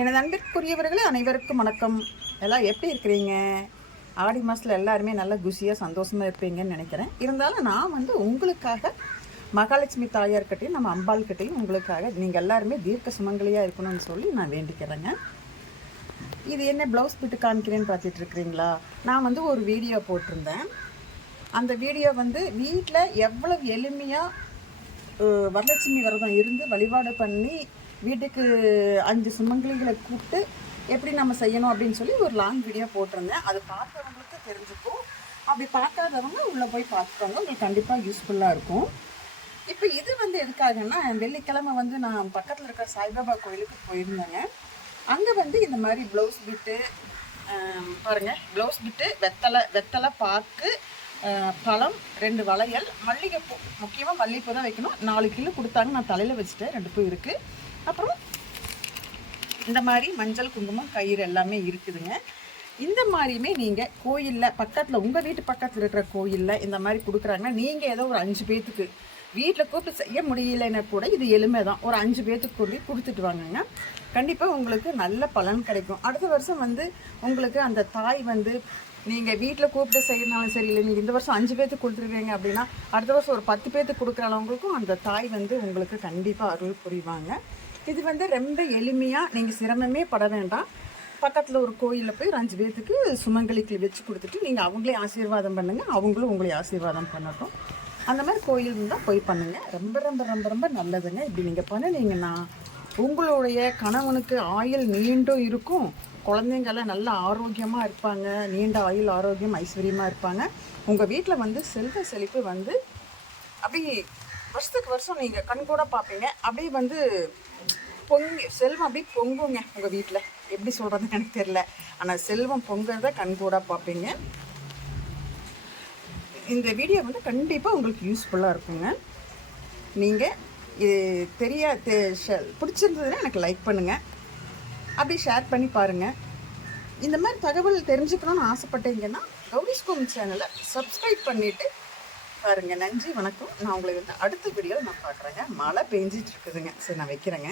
எனது அன்பிற்குரியவர்களே அனைவருக்கும் வணக்கம். எல்லாம் எப்படி இருக்கிறீங்க? ஆடி மாதத்தில் எல்லாருமே நல்லா குஷியாக சந்தோஷமாக இருப்பீங்கன்னு நினைக்கிறேன். இருந்தாலும் நான் வந்து உங்களுக்காக மகாலட்சுமி தாயார்கிட்டையும் நம்ம அம்பாள்கிட்டையும் உங்களுக்காக நீங்கள் எல்லாருமே தீர்க்க சுமங்கலியாக இருக்கணும்னு சொல்லி நான் வேண்டிக்கிறேங்க. இது என்ன ப்ளவுஸ் பிட்டு காமிக்கிறேன்னு பார்த்துட்டு இருக்கிறீங்களா? நான் வந்து ஒரு வீடியோ போட்டிருந்தேன். அந்த வீடியோ வந்து வீட்டில் எவ்வளவு எளிமையாக வரலட்சுமி விரதம் இருந்து வழிபாடு பண்ணி வீட்டுக்கு அஞ்சு சுமங்கலிகளை கூப்பிட்டு எப்படி நம்ம செய்யணும் அப்படின்னு சொல்லி ஒரு லாங் வீடியோ போட்டிருந்தேன். அது பார்த்தவங்களுக்கு தெரிஞ்சுக்கும் அப்படி பார்க்காதவங்க உள்ளே போய் பார்த்துக்கோங்க. உங்களுக்கு கண்டிப்பாக யூஸ்ஃபுல்லாக இருக்கும். இப்போ இது வந்து எதுக்காகன்னா வெள்ளிக்கிழமை வந்து நான் பக்கத்தில் இருக்கிற சாய்பாபா கோயிலுக்கு போயிருந்தேங்க. அங்கே வந்து இந்த மாதிரி ப்ளவுஸ் பிட்டு பாருங்கள் ப்ளவுஸ் பிட்டு வெத்தலை வெத்தலை பாக்கு பழம் ரெண்டு வளையல் மல்லிகைப்பூ. முக்கியமாக மல்லிகைப்பூ தான் வைக்கணும். நாலு கிலோ கொடுத்தாங்க. நான் தலையில் வச்சுட்டேன். ரெண்டு பூ இருக்குது அப்புறம் இந்த மாதிரி மஞ்சள் குங்குமம் கயிறு எல்லாமே இருக்குதுங்க. இந்த மாதிரியுமே நீங்கள் கோயிலில் பக்கத்தில் உங்கள் வீட்டு பக்கத்தில் இருக்கிற கோயிலில் இந்த மாதிரி கொடுக்குறாங்கன்னா நீங்கள் ஏதோ ஒரு அஞ்சு பேர்த்துக்கு வீட்டில் கூப்பிட்டு செய்ய முடியலைன்னா கூட இது எளிமை தான். ஒரு அஞ்சு பேர்த்துக்கு கொண்டு கொடுத்துட்டு வாங்கங்க. கண்டிப்பாக உங்களுக்கு நல்ல பலன் கிடைக்கும். அடுத்த வருஷம் வந்து உங்களுக்கு அந்த தாய் வந்து நீங்கள் வீட்டில் கூப்பிட்டு செய்யறனாலும் சரி இல்லை நீங்கள் இந்த வருஷம் அஞ்சு பேர்த்துக்கு கொடுத்துருவீங்க அப்படின்னா அடுத்த வருஷம் ஒரு பத்து பேர்த்துக்கு கொடுக்குறவங்களுக்கும் அந்த தாய் வந்து உங்களுக்கு கண்டிப்பாக அருள் புரிவாங்க. இது வந்து ரொம்ப எளிமையாக நீங்கள் சிரமமே பட வேண்டாம். பக்கத்தில் ஒரு கோயிலில் போய் ஒரு அஞ்சு பேர்த்துக்கு சுமங்கலிக்கு வச்சு கொடுத்துட்டு நீங்கள் அவங்களே ஆசீர்வாதம் பண்ணுங்கள் அவங்களும் உங்களை ஆசீர்வாதம் பண்ணட்டும். அந்த மாதிரி கோயில் இருந்தால் போய் பண்ணுங்கள் ரொம்ப ரொம்ப ரொம்ப ரொம்ப நல்லதுங்க. இப்படி நீங்கள் பண்ணினீங்கன்னா உங்களுடைய கணவனுக்கு ஆயுள் நீண்டும் இருக்கும். குழந்தைங்கெல்லாம் நல்ல ஆரோக்கியமாக இருப்பாங்க. நீண்ட ஆயுள் ஆரோக்கியம் ஐஸ்வர்யமாக இருப்பாங்க. உங்கள் வீட்டில் வந்து செல்வ செழிப்பு வந்து அப்படி வருஷத்துக்கு வருஷம் நீங்கள் கண் கூட பார்ப்பீங்க. அப்படியே வந்து பொங்கி செல்வம் அப்படியே பொங்குங்க உங்கள் வீட்டில் எப்படி சொல்கிறதுன்னு எனக்கு தெரியல. ஆனால் செல்வம் பொங்குறத கண் கூட பார்ப்பீங்க. இந்த வீடியோ வந்து கண்டிப்பாக உங்களுக்கு யூஸ்ஃபுல்லாக இருக்குங்க. நீங்கள் இது தெரியா தெ பிடிச்சிருந்ததுன்னா எனக்கு லைக் பண்ணுங்கள் அப்படியே ஷேர் பண்ணி பாருங்கள் இந்த மாதிரி தகவல் தெரிஞ்சுக்கணும்னு ஆசைப்பட்டீங்கன்னா கௌரிஸ்கோம் சேனலை சப்ஸ்கிரைப் பண்ணிவிட்டு பாருங்கள் நன்றி வணக்கம். நான் உங்களை வந்து அடுத்த வீடியோவில் நான் பார்க்குறேங்க. மழை பெஞ்சிட்டு இருக்குதுங்க. சரி நான் வைக்கிறேங்க.